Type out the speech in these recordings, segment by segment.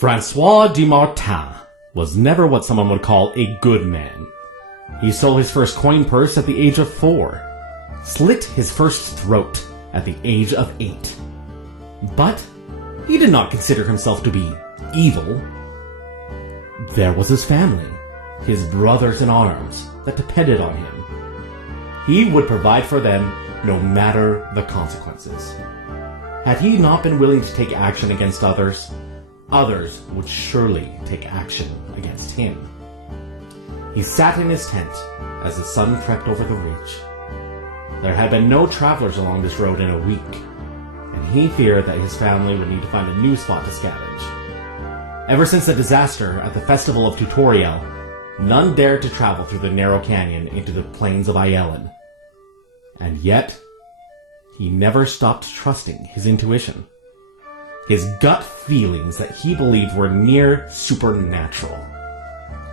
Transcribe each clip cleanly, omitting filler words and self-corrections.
Francois de Martin was never what someone would call a good man. He stole his first coin purse at the age of 4, slit his first throat at the age of 8. But he did not consider himself to be evil. There was his family, his brothers in arms, that depended on him. He would provide for them no matter the consequences. Had he not been willing to take action against others, others would surely take action against him. He sat in his tent as the sun crept over the ridge. There had been no travelers along this road in a week, and he feared that his family would need to find a new spot to scavenge. Ever since the disaster at the Festival of Tutorial, none dared to travel through the narrow canyon into the plains of Ayelen. And yet, he never stopped trusting his intuition. His gut feelings that he believed were near supernatural.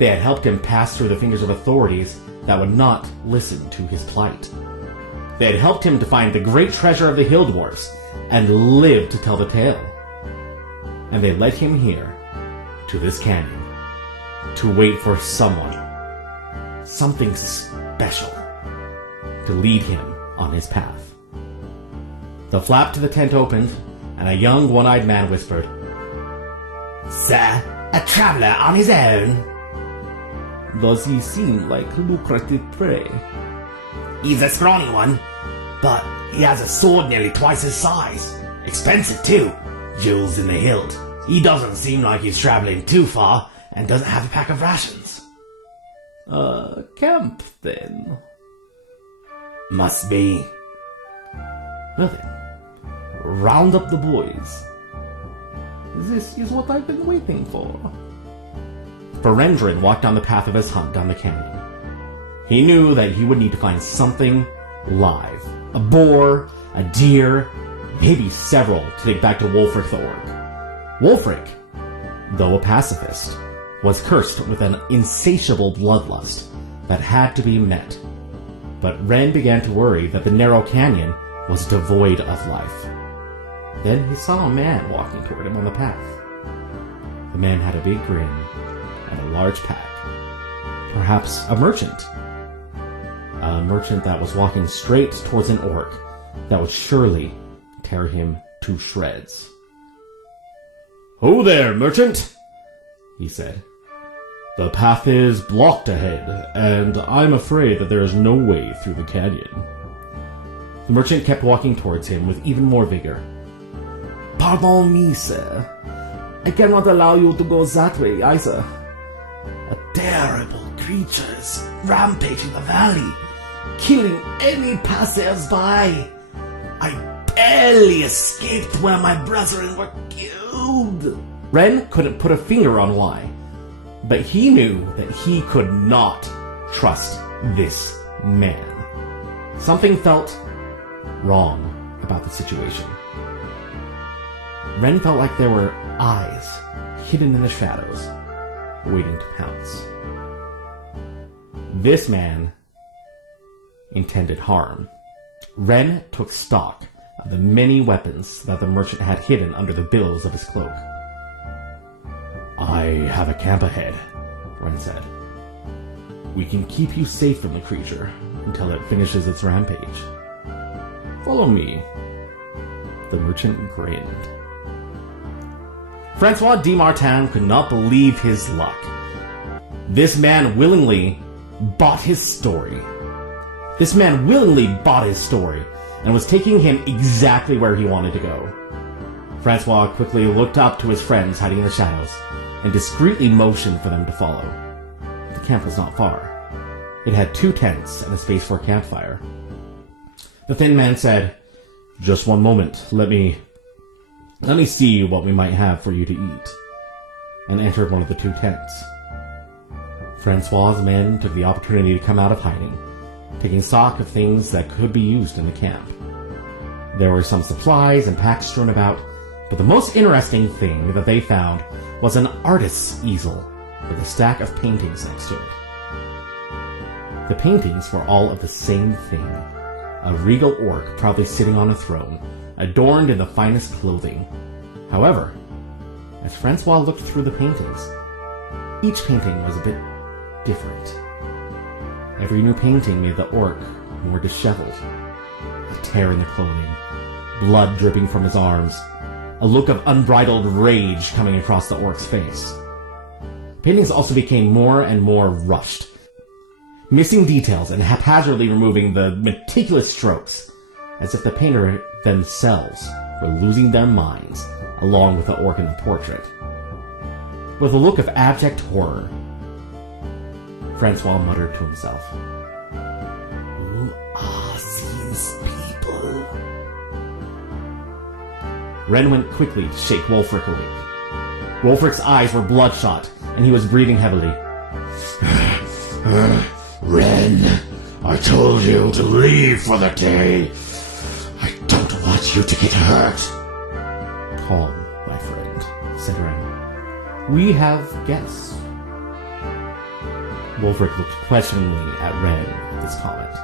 They had helped him pass through the fingers of authorities that would not listen to his plight. They had helped him to find the great treasure of the Hill Dwarfs and live to tell the tale. And they led him here, to this canyon, to wait for someone, something special, to lead him on his path. The flap to the tent opened, and a young one-eyed man whispered, "Sir, a traveler on his own?" "Does he seem like lucrative prey?" "He's a scrawny one, but he has a sword nearly twice his size. Expensive too, jewels in the hilt. He doesn't seem like he's traveling too far, and doesn't have a pack of rations." Camp, then?" "Must be." "Well then, round up the boys. This is what I've been waiting for." Berendrin walked down the path of his hunt down the canyon. He knew that he would need to find something live. A boar, a deer, maybe several to take back to Wulfric the Orc. Wulfric, though a pacifist, was cursed with an insatiable bloodlust that had to be met. But Ren began to worry that the narrow canyon was devoid of life. Then he saw a man walking toward him on the path. The man had a big grin and a large pack. Perhaps a merchant. A merchant that was walking straight towards an orc that would surely tear him to shreds. "Ho there, merchant," he said. "The path is blocked ahead, and I'm afraid that there is no way through the canyon." The merchant kept walking towards him with even more vigor. "Pardon me, sir. I cannot allow you to go that way either. A terrible creature is rampaging the valley, killing any passers-by. I barely escaped where my brethren were killed." Ren couldn't put a finger on why, but he knew that he could not trust this man. Something felt wrong about the situation. Ren felt like there were eyes hidden in the shadows, waiting to pounce. This man intended harm. Ren took stock of the many weapons that the merchant had hidden under the billows of his cloak. "I have a camp ahead," Ren said. "We can keep you safe from the creature until it finishes its rampage. Follow me." The merchant grinned. Francois de Martin could not believe his luck. This man willingly bought his story. This man willingly bought his story and was taking him exactly where he wanted to go. Francois quickly looked up to his friends hiding in the shadows and discreetly motioned for them to follow. The camp was not far. It had 2 tents and a space for a campfire. The thin man said, "Just one moment, let me see what we might have for you to eat," and entered one of the 2 tents. Francois's men took the opportunity to come out of hiding, taking stock of things that could be used in the camp. There were some supplies and packs strewn about, but the most interesting thing that they found was an artist's easel with a stack of paintings next to it. The paintings were all of the same thing: a regal orc proudly sitting on a throne, adorned in the finest clothing. However, as Francois looked through the paintings. Each painting was a bit different. Every new painting made the orc more disheveled. A tear in the clothing, blood dripping from his arms, a look of unbridled rage coming across the orc's face. Paintings also became more and more rushed, missing details and haphazardly removing the meticulous strokes, as if the painter themselves were losing their minds along with the orc in the portrait. With a look of abject horror, Francois muttered to himself, "Who are these people?" Ren went quickly to shake Wulfric awake. Wulfric's eyes were bloodshot, and he was breathing heavily. Ren, I told you to leave for the day. I don't want you to get hurt. "Calm, my friend," said Ren. "We have guests." Wulfric looked questioningly at Ren at this comment.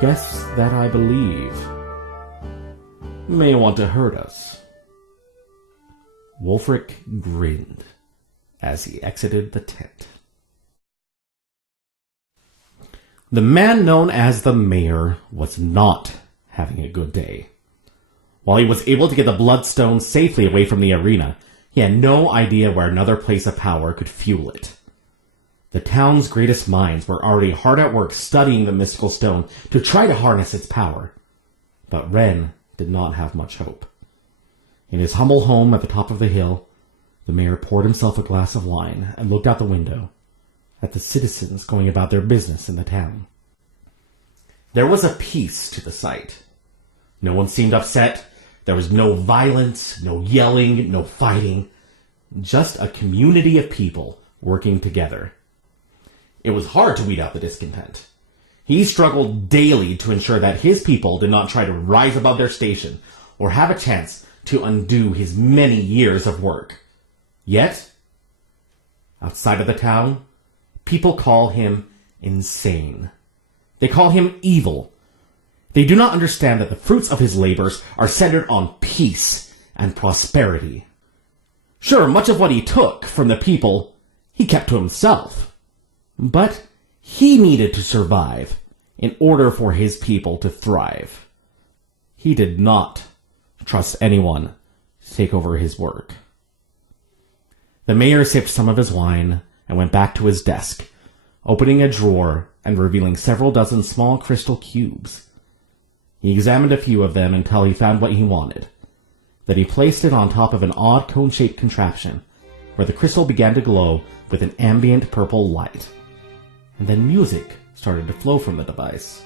"Guests that I believe may want to hurt us." Wulfric grinned as he exited the tent. The man known as the Mayor was not having a good day. While he was able to get the Bloodstone safely away from the arena, he had no idea where another place of power could fuel it. The town's greatest minds were already hard at work studying the mystical stone to try to harness its power. But Ren did not have much hope. In his humble home at the top of the hill, the mayor poured himself a glass of wine and looked out the window at the citizens going about their business in the town. There was a peace to the sight. No one seemed upset. There was no violence, no yelling, no fighting. Just a community of people working together. It was hard to weed out the discontent. He struggled daily to ensure that his people did not try to rise above their station or have a chance to undo his many years of work. Yet, outside of the town, people call him insane. They call him evil. They do not understand that the fruits of his labors are centered on peace and prosperity. Sure, much of what he took from the people, he kept to himself. But he needed to survive in order for his people to thrive. He did not trust anyone to take over his work. The mayor sipped some of his wine and went back to his desk, opening a drawer and revealing several dozen small crystal cubes. He examined a few of them until he found what he wanted. Then he placed it on top of an odd cone-shaped contraption, where the crystal began to glow with an ambient purple light. And then music started to flow from the device.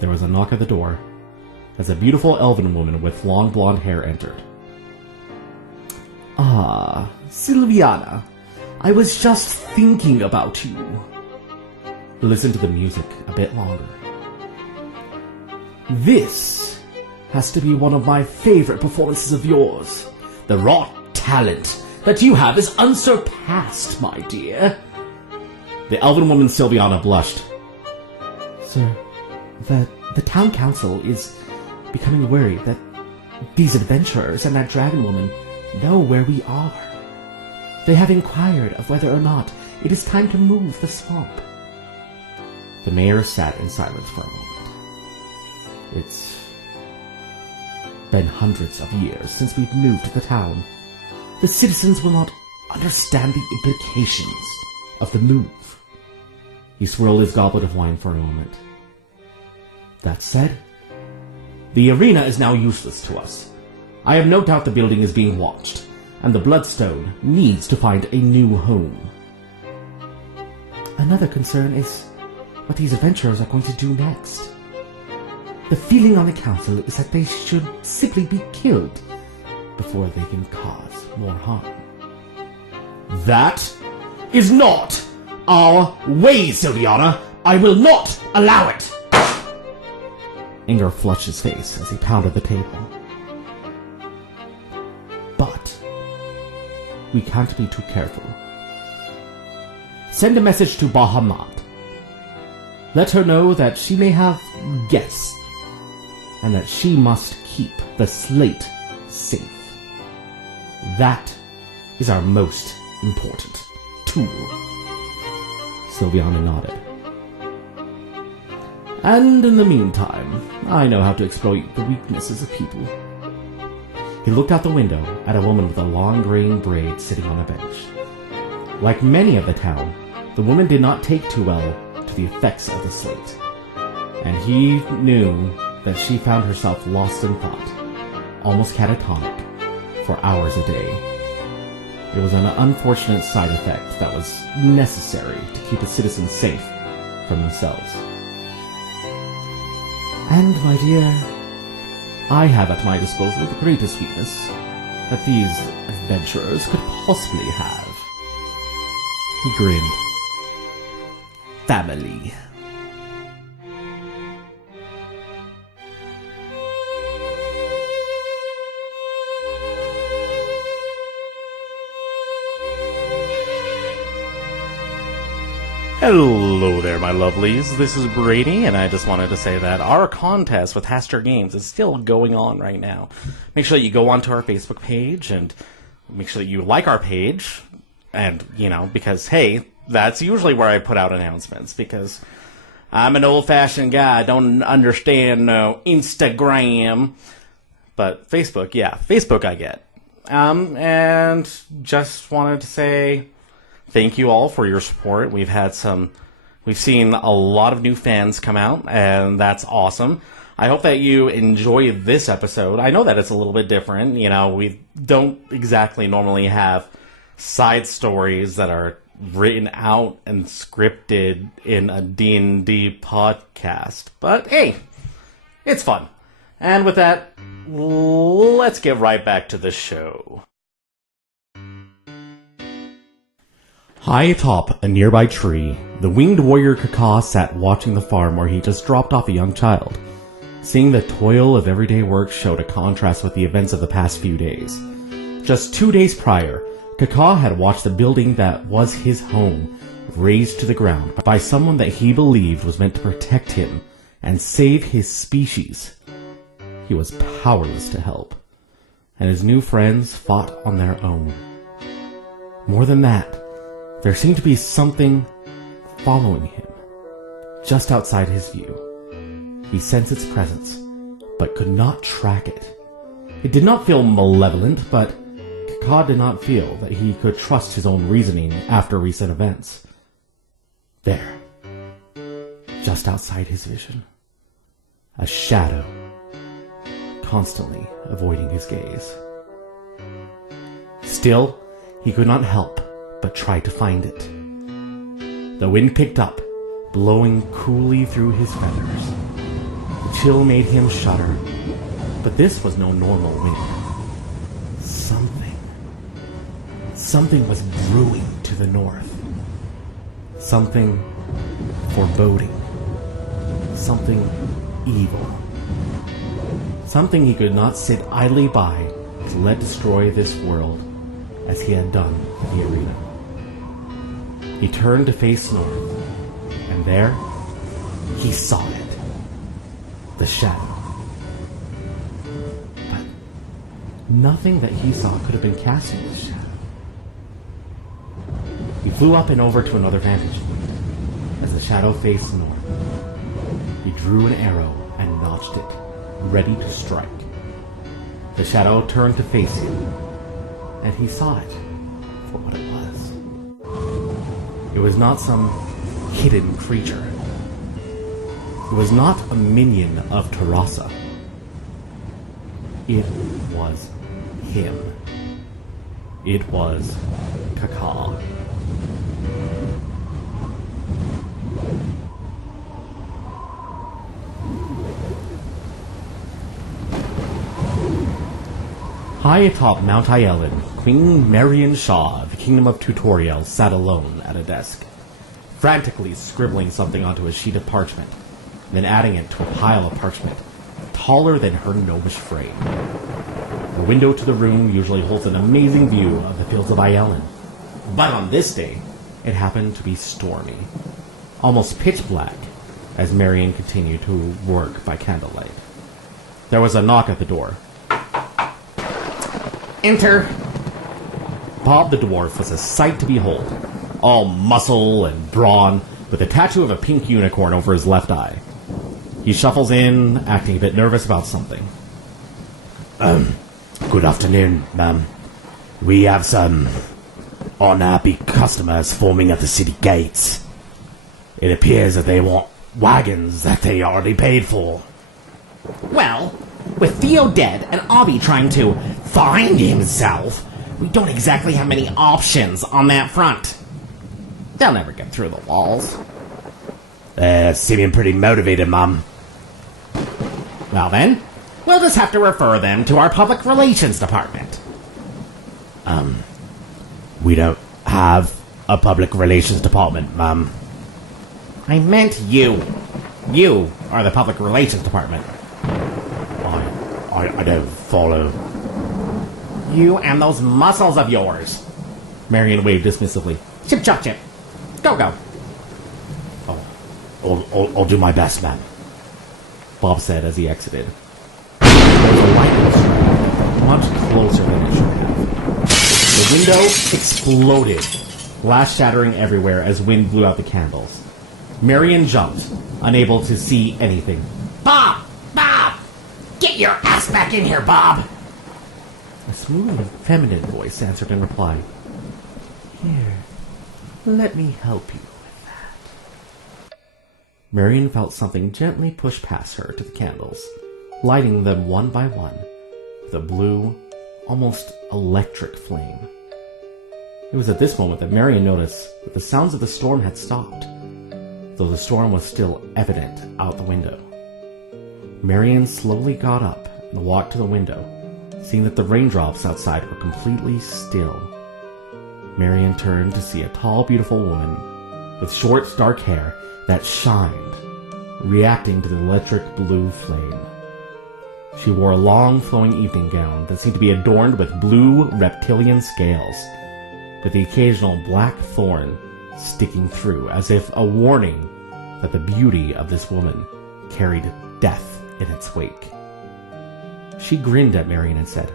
There was a knock at the door, as a beautiful elven woman with long blonde hair entered. "Ah, Silviana, I was just thinking about you." Listen to the music a bit longer. "This has to be one of my favorite performances of yours. The raw talent that you have is unsurpassed, my dear." The elven woman Silviana blushed. "Sir, the town council is becoming worried that these adventurers and that dragon woman know where we are. They have inquired of whether or not it is time to move the swamp." The mayor sat in silence for a moment. "It's been hundreds of years since we've moved to the town. The citizens will not understand the implications of the move." He swirled his goblet of wine for a moment. "That said, the arena is now useless to us. I have no doubt the building is being watched, and the Bloodstone needs to find a new home. Another concern is what these adventurers are going to do next. The feeling on the council is that they should simply be killed before they can cause more harm." "That is not our way, Silviana! I will not allow it!" Anger flushed his face as he pounded the table. "But we can't be too careful. Send a message to Bahamut. Let her know that she may have guests, and that she must keep the slate safe." That is our most important tool. Sylviana nodded. And in the meantime, I know how to exploit the weaknesses of people. He looked out the window at a woman with a long graying braid sitting on a bench. Like many of the town, the woman did not take too well to the effects of the slate, and he knew that she found herself lost in thought, almost catatonic, for hours a day. It was an unfortunate side effect that was necessary to keep the citizens safe from themselves. And, my dear, I have at my disposal the greatest weakness that these adventurers could possibly have. He grinned. Family. Hello there, my lovelies. This is Brady, and I just wanted to say that our contest with Haster Games is still going on right now. Make sure that you go onto our Facebook page, and make sure that you like our page, and, because, hey, that's usually where I put out announcements, because I'm an old-fashioned guy, I don't understand Instagram, but Facebook, yeah, Facebook I get. And just wanted to say thank you all for your support. We've seen a lot of new fans come out, and that's awesome. I hope that you enjoy this episode. I know that it's a little bit different. We don't exactly normally have side stories that are written out and scripted in a D&D podcast. But hey, it's fun. And with that, let's get right back to the show. High atop a nearby tree, the winged warrior Kaka sat watching the farm where he just dropped off a young child. Seeing the toil of everyday work showed a contrast with the events of the past few days. Just 2 days prior, Kaka had watched the building that was his home razed to the ground by someone that he believed was meant to protect him and save his species. He was powerless to help, and his new friends fought on their own. More than that, there seemed to be something following him, just outside his view. He sensed its presence, but could not track it. It did not feel malevolent, but Kaka did not feel that he could trust his own reasoning after recent events. There, just outside his vision, a shadow, constantly avoiding his gaze. Still, he could not help but tried to find it. The wind picked up, blowing coolly through his feathers. The chill made him shudder, but this was no normal wind. Something was brewing to the north. Something foreboding. Something evil. Something he could not sit idly by to let destroy this world as he had done in the arena. He turned to face north, and there, he saw it. The shadow. But nothing that he saw could have been casting this shadow. He flew up and over to another vantage point. As the shadow faced north, he drew an arrow and notched it, ready to strike. The shadow turned to face him, and he saw it for what it was. It was not some hidden creature. It was not a minion of Terasa. It was him. It was Kaka. High atop Mount Ielen, Queen Marion Shaw of the Kingdom of Tutorial sat alone at a desk, frantically scribbling something onto a sheet of parchment, then adding it to a pile of parchment, taller than her gnomish frame. The window to the room usually holds an amazing view of the fields of Ielen, but on this day, it happened to be stormy, almost pitch black, as Marion continued to work by candlelight. There was a knock at the door. Enter. Bob the dwarf was a sight to behold, all muscle and brawn, with a tattoo of a pink unicorn over his left eye. He shuffles in, acting a bit nervous about something. Good afternoon, ma'am. We have some unhappy customers forming at the city gates. It appears that they want wagons that they already paid for. Well, with Theo dead and Obby trying to find himself, we don't exactly have many options on that front. They'll never get through the walls. They're seeming pretty motivated, ma'am. Well then, we'll just have to refer them to our public relations department. We don't have a public relations department, ma'am. I meant you. You are the public relations department. I don't follow. You and those muscles of yours. Marion waved dismissively. Chip chop chip. Go go. I'll do my best, ma'am. Bob said as he exited. There was a lightning strike, much closer than it should have. The window exploded, glass shattering everywhere as wind blew out the candles. Marion jumped, unable to see anything. Bob! Bob! Get your ass back in here, Bob! A smooth and feminine voice answered in reply. Here, let me help you with that. Marion felt something gently push past her to the candles, lighting them one by one with a blue, almost electric flame. It was at this moment that Marion noticed that the sounds of the storm had stopped, though the storm was still evident out the window. Marion slowly got up and walked to the window, seeing that the raindrops outside were completely still. Marion turned to see a tall, beautiful woman with short, dark hair that shined, reacting to the electric blue flame. She wore a long, flowing evening gown that seemed to be adorned with blue reptilian scales, with the occasional black thorn sticking through, as if a warning that the beauty of this woman carried death in its wake. She grinned at Marion and said,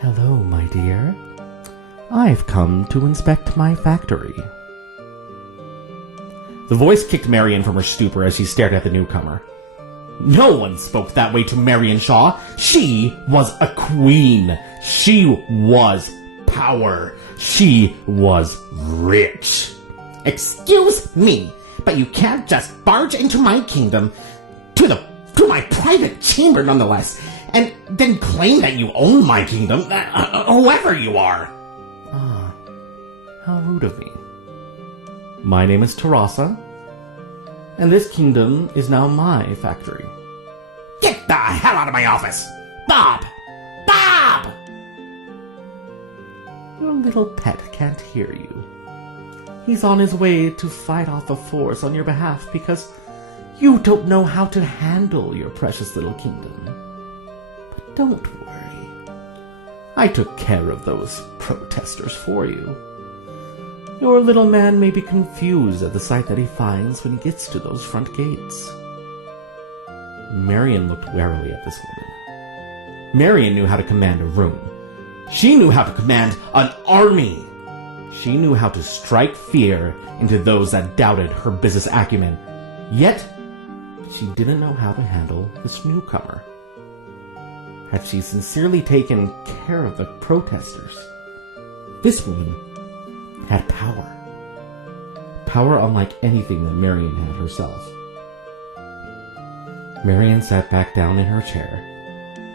"Hello, my dear. I've come to inspect my factory." The voice kicked Marion from her stupor as she stared at the newcomer. No one spoke that way to Marion Shaw. She was a queen. She was power. She was rich. Excuse me, but you can't just barge into my kingdom, to my private chamber nonetheless, and then claim that you own my kingdom, whoever you are. Ah, how rude of me. My name is Terasa, and this kingdom is now my factory. Get the hell out of my office! Bob! Bob! Your little pet can't hear you. He's on his way to fight off a force on your behalf because you don't know how to handle your precious little kingdom. But don't worry. I took care of those protesters for you. Your little man may be confused at the sight that he finds when he gets to those front gates. Marion looked warily at this woman. Marion knew how to command a room. She knew how to command an army. She knew how to strike fear into those that doubted her business acumen. Yet, she didn't know how to handle this newcomer. Had she sincerely taken care of the protesters? This woman had power. Power unlike anything that Marion had herself. Marion sat back down in her chair,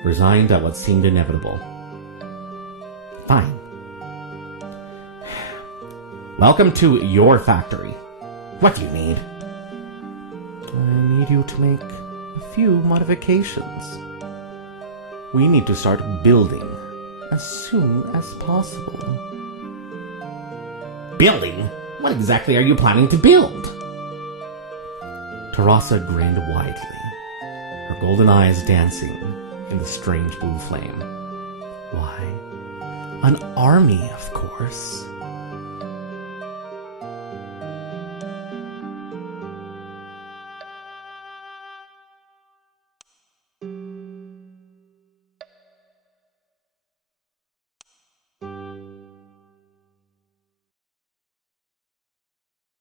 resigned at what seemed inevitable. Fine. Welcome to your factory. What do you need? I need you to make a few modifications. We need to start building as soon as possible. Building? What exactly are you planning to build? Terasa grinned widely, her golden eyes dancing in the strange blue flame. Why, an army, of course.